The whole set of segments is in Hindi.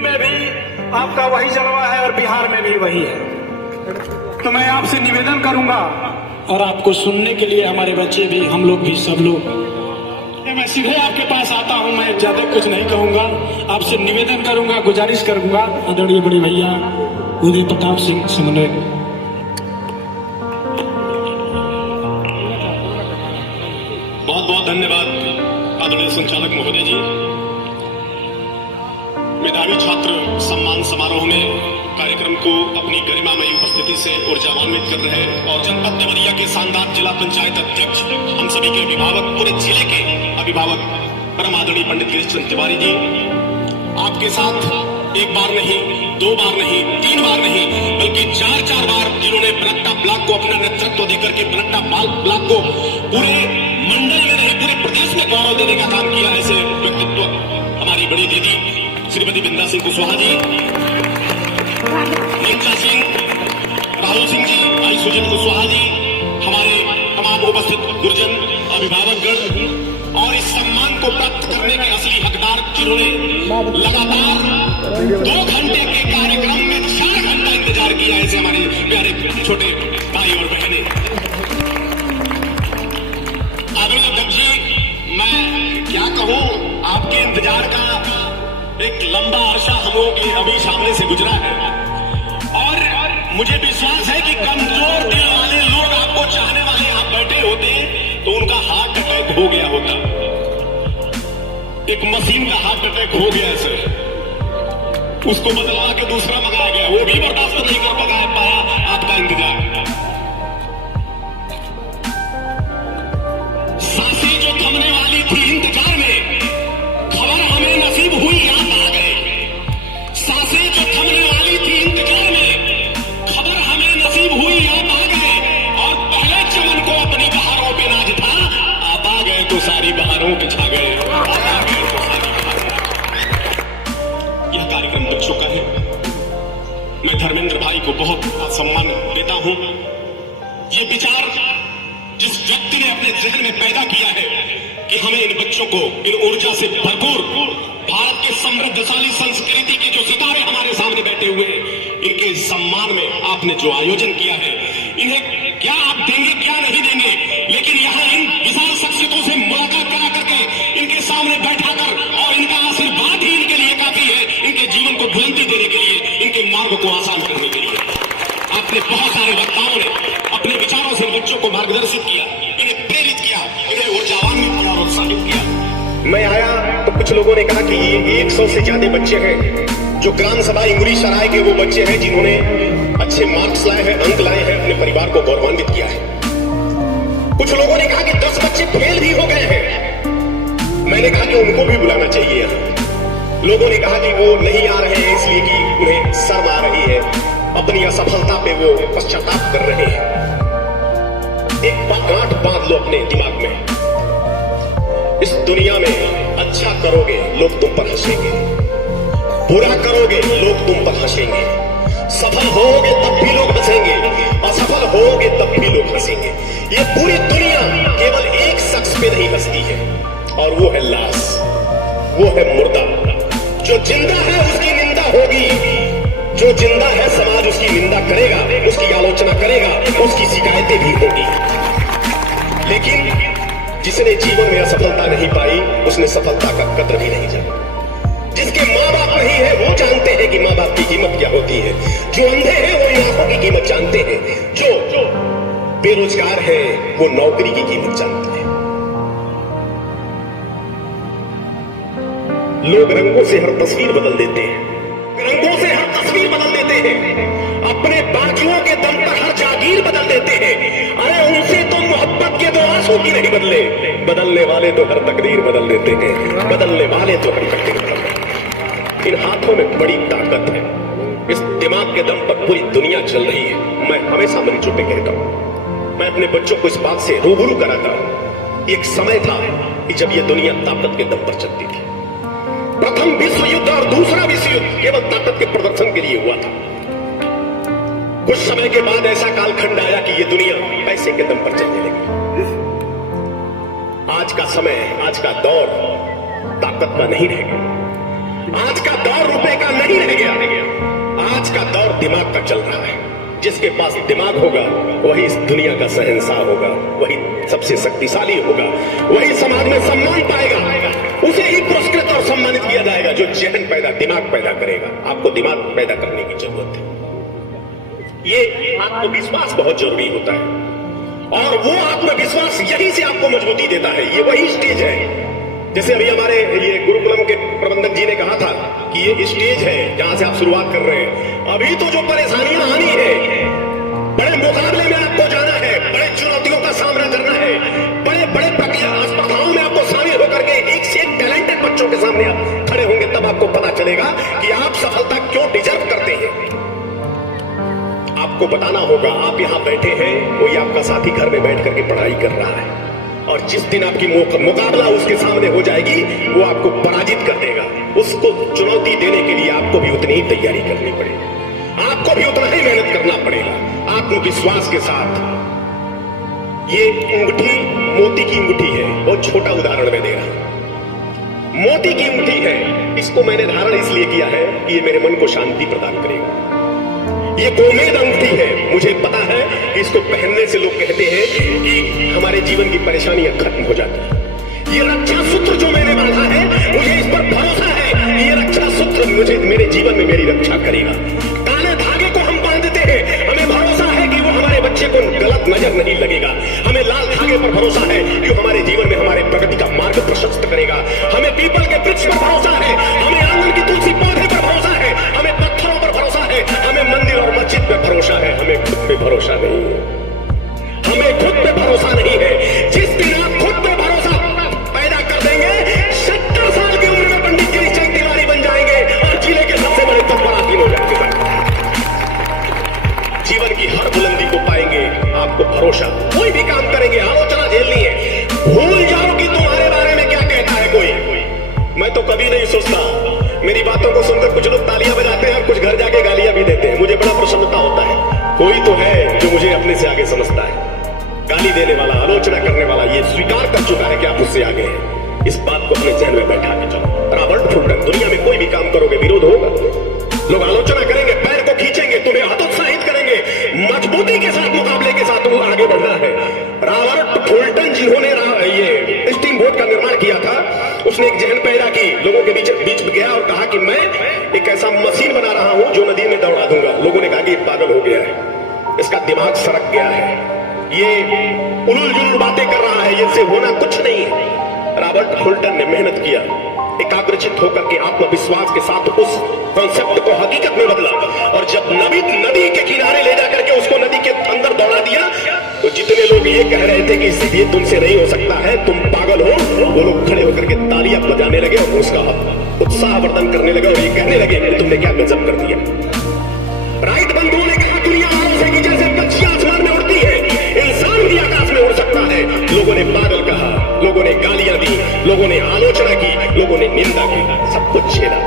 में भी आपका वही जलवा है और बिहार में भी वही है। तो मैं आपसे निवेदन करूंगा और आपको सुनने के लिए हमारे बच्चे भी, हम लोग भी, सब लोग, मैं सीधे आपके पास आता हूं। मैं ज्यादा कुछ नहीं कहूंगा, आपसे निवेदन करूंगा, गुजारिश करूंगा। आदरणीय बड़े भैया उदय प्रताप सिंह समन्वय, बहुत बहुत धन्यवाद आदरणीय संचालक महोदय जी। मेधावी छात्र सम्मान समारोह में कार्यक्रम को अपनी गरिमामयी उपस्थिति से ऊर्जान्वित कर रहे और जनपद देवरिया के शानदार जिला पंचायत अध्यक्ष, हम सभी के अभिभावक, पूरे जिले के अभिभावक परम आदरणीय पंडित गिरीश चंद्र तिवारी जी, आपके साथ एक बार नहीं, दो बार नहीं, तीन बार नहीं, बल्कि चार चार बार जिन्होंने बनट्टा ब्लॉक को अपना नेतृत्व देकर के बनट्टा ब्लॉक को पूरे मंडल में नहीं, पूरे प्रदेश में गौरव देने का काम किया। ऐसे व्यक्तित्व हमारी बड़ी दीदी श्रीमती बिंदा सिंह कुशवाहा जी, नीचा सिंह, राहुल सिंह जी, भाई सुजन कुशवाहा जी, हमारे तमाम उपस्थित गुरुजन, अभिभावकगण और इस सम्मान को प्राप्त करने के असली हकदार जिन्होंने लगातार 2 घंटे के कार्यक्रम में 4 घंटा इंतजार किया, ऐसे हमारे प्यारे छोटे भाई और बहनें। आदरणीय अध्यक्ष जी, मैं क्या कहूं, आपके इंतजार का एक लंबा अरसा हम लोगों के अभी सामने से गुजरा है और मुझे विश्वास है कि कमजोर दिल वाले लोग, आपको चाहने वाले यहाँ बैठे होते तो उनका हार्ट अटैक हो गया होता। एक मशीन का हार्ट अटैक हो गया है सर, उसको बदलवा के दूसरा मंगाया गया, वो भी बर्दाश्त नहीं कर पाया आपका इंतजार। सांसें जो थमने वाली थी इंतजार में, खबर हमें नसीब हुई, याद आ गए। सांसें जो थमने वाली थी इंतजार में, खबर हमें नसीब हुई, याद आ गए। और पहले चमन को अपनी बहारों पे नाज था, आप आ गए तो सारी बहारों पे छा गए। यह कार्यक्रम बच्चों का है। मैं धर्मेंद्र भाई को बहुत सम्मान देता हूं। ये विचार जिस व्यक्ति ने अपने जहन में पैदा किया है कि हमें इन बच्चों को इन ऊर्जा से भरपूर भारत के समृद्धशाली संस्कृति के जो सितारे हमारे सामने बैठे हुए हैं, इनके सम्मान में आपने जो आयोजन किया है, इन्हें क्या आप देंगे, क्या नहीं देंगे, लेकिन यहाँ इन विशाल शख्सियतों से मुलाकात करा करके इनके सामने बैठाकर और इनका आशीर्वाद ही इनके लिए काफी है, इनके जीवन को बुलंदी देने के लिए, इनके मार्ग को आसान करने के लिए। आपने बहुत सारे वक्ताओं ने अपने विचारों से बच्चों को मार्गदर्शित किया, इन्हें प्रेरित किया, इन्हें ऊर्जावान्वित किया और उत्साहित किया। मैं आया तो कुछ लोगों ने कहा कि ये 100 से ज्यादा बच्चे हैं जो ग्राम सभा इंगुरी सराय के वो बच्चे हैं जिन्होंने अच्छे मार्क्स लाए हैं, अंक लाए हैं, अपने परिवार को गौरवान्वित किया है। कुछ लोगों ने कहा कि 10 बच्चे फेल भी हो गए हैं। मैंने कहा कि उनको भी बुलाना चाहिए यहाँ। लोगों ने कहा कि वो नहीं आ रहे हैं इसलिए कि उन्हें शर्म आ रही है, अपनी असफलता पे वो पश्चाताप कर रहे हैं। एक गांठ बांध लो अपने दिमाग में, इस दुनिया में अच्छा करोगे लोग तुम पर हंसेंगे, बुरा करोगे लोग तुम पर हंसेंगे, सफल होगे तब भी लोग हंसेंगे, असफल होगे तब भी लोग हंसेंगे। ये पूरी दुनिया केवल एक शख्स पे नहीं हंसती है और वो है लाश, वो है मुर्दा। जो जिंदा है उसकी निंदा होगी, जो जिंदा है समाज उसकी निंदा करेगा, उसकी आलोचना करेगा, उसकी शिकायतें भी होगी। लेकिन जिसने जीवन में असफलता नहीं पाई उसने सफलता का कद्र भी नहीं जाना। जिसके माँ बाप नहीं है वो जानते हैं कि माँ बाप की कीमत क्या होती है। जो अंधे हैं वो इन आंखों की कीमत जानते हैं। जो बेरोजगार है वो नौकरी की कीमत जानते हैं। लोग रंगों से हर तस्वीर बदल देते हैं, रंगों से हर तस्वीर बदल देते हैं, अपने बाजुओं के दम पर हर जागीर बदल देते हैं। अरे उनसे तो मोहब्बत के 2 आंसू की नहीं बदले, बदलने वाले तो हर तकदीर बदल देते हैं, बदलने वाले तो हर तकदीर बदल देते हैं। इन हाथों में बड़ी ताकत है, इस दिमाग के दम पर पूरी दुनिया चल रही है। मैं हमेशा मन चुपे कहता हूं, मैं अपने बच्चों को इस बात से रूबरू कराता हूं। एक समय था कि जब ये दुनिया ताकत के दम पर चलती थी। प्रथम विश्व युद्ध और दूसरा विश्व युद्ध केवल ताकत के प्रदर्शन के लिए हुआ था। कुछ समय के बाद ऐसा कालखंड आया कि ये दुनिया पैसे के दम पर चलने लगी। आज का समय, आज का दौर ताकत का नहीं रहेगा, आज का दौर रुपए का नहीं दिमाग का चल रहा है। जिसके पास दिमाग होगा वही इस दुनिया का शहंशाह होगा, वही सबसे शक्तिशाली होगा, वही समाज में सम्मान पाएगा, उसे ही पुरस्कृत और सम्मानित किया जाएगा जो जहन पैदा, दिमाग पैदा करेगा। आपको दिमाग पैदा करने की जरूरत है। ये आत्मविश्वास बहुत जरूरी होता है और वो आत्मविश्वास यही से आपको मजबूती देता है। ये वही स्टेज है, जैसे अभी हमारे ये गुरुकुलम के प्रबंधक जी ने कहा था कि ये स्टेज है जहां से आप शुरुआत कर रहे हैं। अभी तो जो परेशानियां आनी है, बड़े मुकाबले में आपको जाना है, बड़े चुनौतियों का सामना करना है, बड़े बड़े स्पर्धाओं में आपको शामिल होकर के एक से एक टैलेंटेड बच्चों के सामने आप खड़े होंगे, तब आपको पता चलेगा कि आप सफलता क्यों डिजर्व करते हैं। आपको बताना होगा, आप यहां बैठे हैं, कोई आपका साथी घर में बैठ करके पढ़ाई कर रहा है और जिस दिन आपकी मुकाबला उसके सामने हो जाएगी वो आपको पराजित कर देगा। उसको चुनौती देने के लिए आपको भी उतनी ही तैयारी करनी पड़ेगी, आपको भी उतना ही मेहनत करना पड़ेगा आत्मविश्वास के साथ। ये अंगूठी मोती की अंगूठी है, बहुत छोटा उदाहरण मैं दे रहा हूं। मोती की अंगूठी है, इसको मैंने धारण इसलिए किया है कि ये मेरे मन को शांति प्रदान करेगा। ये गोमेद अंगूठी है, मुझे पता है कि इसको पहनने से लोग कहते हैं कि हमारे जीवन की परेशानियां खत्म हो जाती हैं। ये रक्षा सूत्र जो मैंने बांधा है, मुझे इस पर भरोसा है कि ये रक्षा सूत्र मुझे मेरे जीवन में मेरी रक्षा करेगा। काले धागे को हम बांधते हैं, हमें भरोसा है कि वो हमारे बच्चे को गलत नजर नहीं लगेगा। हमें लाल धागे पर भरोसा है कि वो हमारे जीवन में हमारे प्रगति का मार्ग प्रशस्त करेगा। हमें पीपल के वृक्ष पर भरोसा है, हमें आंगन की तुलसी पौधे पर भरोसा है, हमें पत्थरों पर भरोसा है, हमें मंदिर और मस्जिद पे भरोसा है, हमें खुद पे भरोसा नहीं है। हमें खुद पे भरोसा नहीं है। जिस दिन आप खुद पे भरोसा पैदा कर देंगे, 70 साल की उम्र में पंडित गिरीश चंद्र तिवारी बन जाएंगे और जिले के सबसे बड़े तत्पराधीन हो जाएंगे। जीवन की हर बुलंदी को पाएंगे, आपको भरोसा। कोई भी काम करेंगे, आलोचना झेलनी है, भूल जाओ कि तुम्हारे बारे में क्या कहता है कोई। मैं तो कभी नहीं सोचता, मेरी बातों को सुनकर कुछ लोग तालियां बजाते हैं और कुछ घर जाके गालियां भी देते हैं, मुझे बड़ा प्रसन्नता होता है। कोई तो है जो मुझे अपने से आगे समझता है। गाली देने वाला, आलोचना करने वाला ये स्वीकार कर चुका है कि आप उससे आगे हैं। इस बात को अपने जहन में बैठा के चलो। रॉबर्ट फुल्टन, दुनिया में कोई भी काम करोगे विरोध होगा, लोग आलोचना करेंगे, पैर को खींचेंगे, तुम्हें हतोत्साहित करेंगे, मजबूती के साथ, मुकाबले के साथ वो आगे बढ़ना है। रॉबर्ट फुल्टन जिन्होंने ये स्टीम बोट का निर्माण किया था, उसने एक जहन पैदा की, लोगों के बीच गया और कहा कि मैं एक ऐसा मशीन बना रहा हूं जो नदी में दौड़ा दूंगा। लोगों ने कहा कि ये पागल हो गया है, इसका दिमाग सरक गया है, ये उलूल जुलूल बातें कर रहा है, इससे होना कुछ नहीं है। रॉबर्ट फुल्टन ने मेहनत किया, एकाग्रचित होकर के आत्मविश्वास के साथ उस कॉन्सेप्ट को हकीकत में बदला और जब नदी के किनारे ले जाकर के उसको नदी के अंदर दौड़ा दिया तो जितने लोग ये कह रहे थे कि ये तुमसे नहीं हो सकता है, तुम पागल हो, वो लोग खड़े होकर के तालियां बजाने लगे और उसका उत्साहवर्धन करने लगे और ये कहने लगे कि तुमने क्या गजब कर दिया। राइट बंधुओं ने कहा दुनिया वालों से कि जैसे पक्षी आसमान में उड़ती है, इंसान भी आकाश में उड़ सकता है। लोगों ने पागल कहा, लोगों ने गालियां दी, लोगों ने आलोचना की, लोगों ने निंदा की, सब कुछ झेला।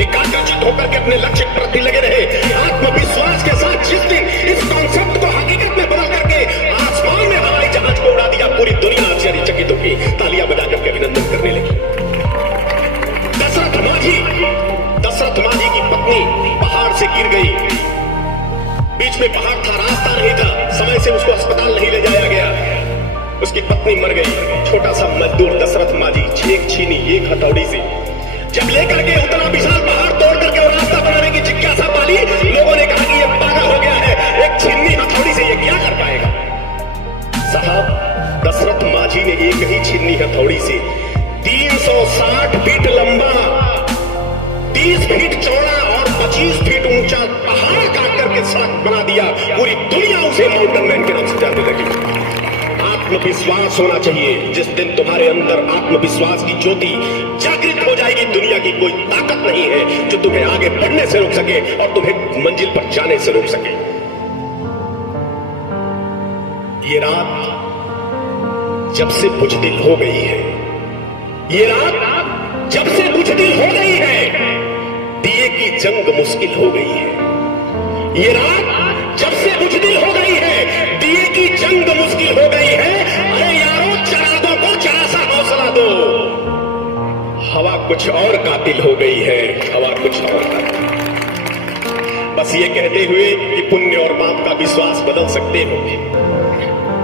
एकाग्रचित होकर के अपने लक्ष्य के प्रति लगे रहे, आत्मविश्वास के साथ। जिस दिन इस कॉन्सेप्ट को हकीकत में बदल करके आसमान में हवाई जहाज को उड़ा दिया, पूरी दुनिया आश्चर्यचकित होगी, तालियां बजा करके अभिनंदन करने लगी। दशरथ माझी की पत्नी पहाड़ से गिर गई, बीच में पहाड़ था, रास्ता नहीं था, समय से उसको अस्पताल नहीं ले जाया गया, उसकी पत्नी मर गई। छोटा सा मजदूर दशरथ माझी छेक छीनी एक हथौड़ी से जब लेकर के उतना विशाल पहाड़ तोड़ करके और रास्ता बनाने की जिज्ञासा पाली, लोगों ने कहा कि ये पागल हो गया है, एक छीनी हथौड़ी से ये क्या कर पाएगा। साहब, दशरथ माझी ने एक ही छीनी हथौड़ी से 360 फीट लंबा, 30 फीट चौड़ा और 25 फीट ऊंचा पहाड़ काट करके सड़क बना दिया। पूरी दुनिया उसे माउंटेन मैन के नाम से जाने लगी। आत्मविश्वास होना चाहिए। जिस दिन तुम्हारे अंदर आत्मविश्वास की ज्योति जागृत हो जाएगी, दुनिया की कोई ताकत नहीं है जो तुम्हें आगे बढ़ने से रोक सके और तुम्हें मंजिल पर जाने से रोक सके। ये रात जब से बुझदिल हो गई है, ये रात जब से बुझदिल हो गई है, दिए की जंग मुश्किल हो गई है। ये रात जब से बुझदिल हो गई है, दिए की जंग मुश्किल हो गई है। अरे यारों, चरागों को जरा सा हौसला दो, हवा कुछ और कातिल हो गई है, हवा कुछ और कातिल। बस ये कहते हुए कि पुण्य और पाप का विश्वास बदल सकते हो,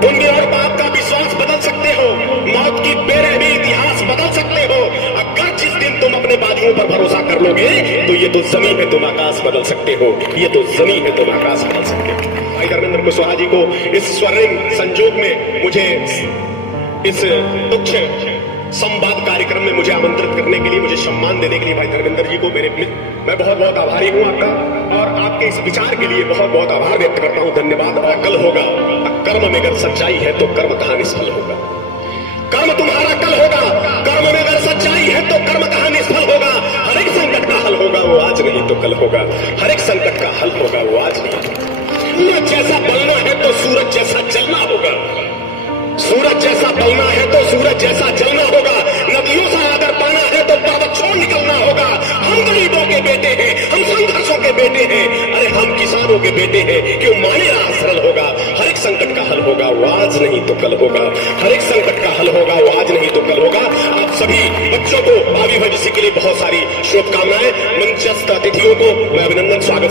पुण्य और पाप का विश्वास बदल सकते हो, मौत की बेरहमी इतिहास बदल सकते हो। अगर जिस दिन तुम अपने बाजुओं पर भरोसा कर लोगे तो ये तो जमीन है, तुम आकाश बदल सकते हो, ये तो जमीन है, तुम आकाश बदल सकते हो। भाई धर्मेंद्र कुशवाहा जी को इस स्वर्णिम संजोग में मुझे इस तुच्छ संवाद कार्यक्रम में मुझे आमंत्रित करने के लिए, मुझे सम्मान देने के लिए भाई धर्मेंद्र जी को मैं बहुत बहुत आभारी हूं आपका, और आपके इस विचार के लिए बहुत बहुत आभार व्यक्त करता हूं, धन्यवाद। और कल होगा, कर्म में अगर सच्चाई है तो कर्म कहां निष्फल होगा, कर्म तुम्हारा कल होगा, कर्म में अगर सच्चाई है तो कर्म कहां निष्फल होगा। हर एक संकट का हल होगा वो आज नहीं तो कल होगा, हर एक संकट का हल होगा वो आज नहीं। सूरज जैसा बनना है तो सूरज जैसा जलना होगा, सूरज जैसा बनना है तो सूरज जैसा जलना होगा, नदियों से अगर पाना है तो पर्वत छोड़ निकलना होगा। हम गरीबों के बेटे हैं, हम संघर्षों के बेटे हैं, अरे हम किसानों के बेटे हैं, क्यों माने राह सरल होगा। हर एक संकट का हल होगा वो आज नहीं तो कल होगा, हर एक संकट का हल होगा वो आज नहीं तो कल होगा। आप सभी बच्चों को भावी भविष्य के लिए बहुत सारी शुभकामनाएं, मंचस्थ अतिथियों को मैं अभिनंदन स्वागत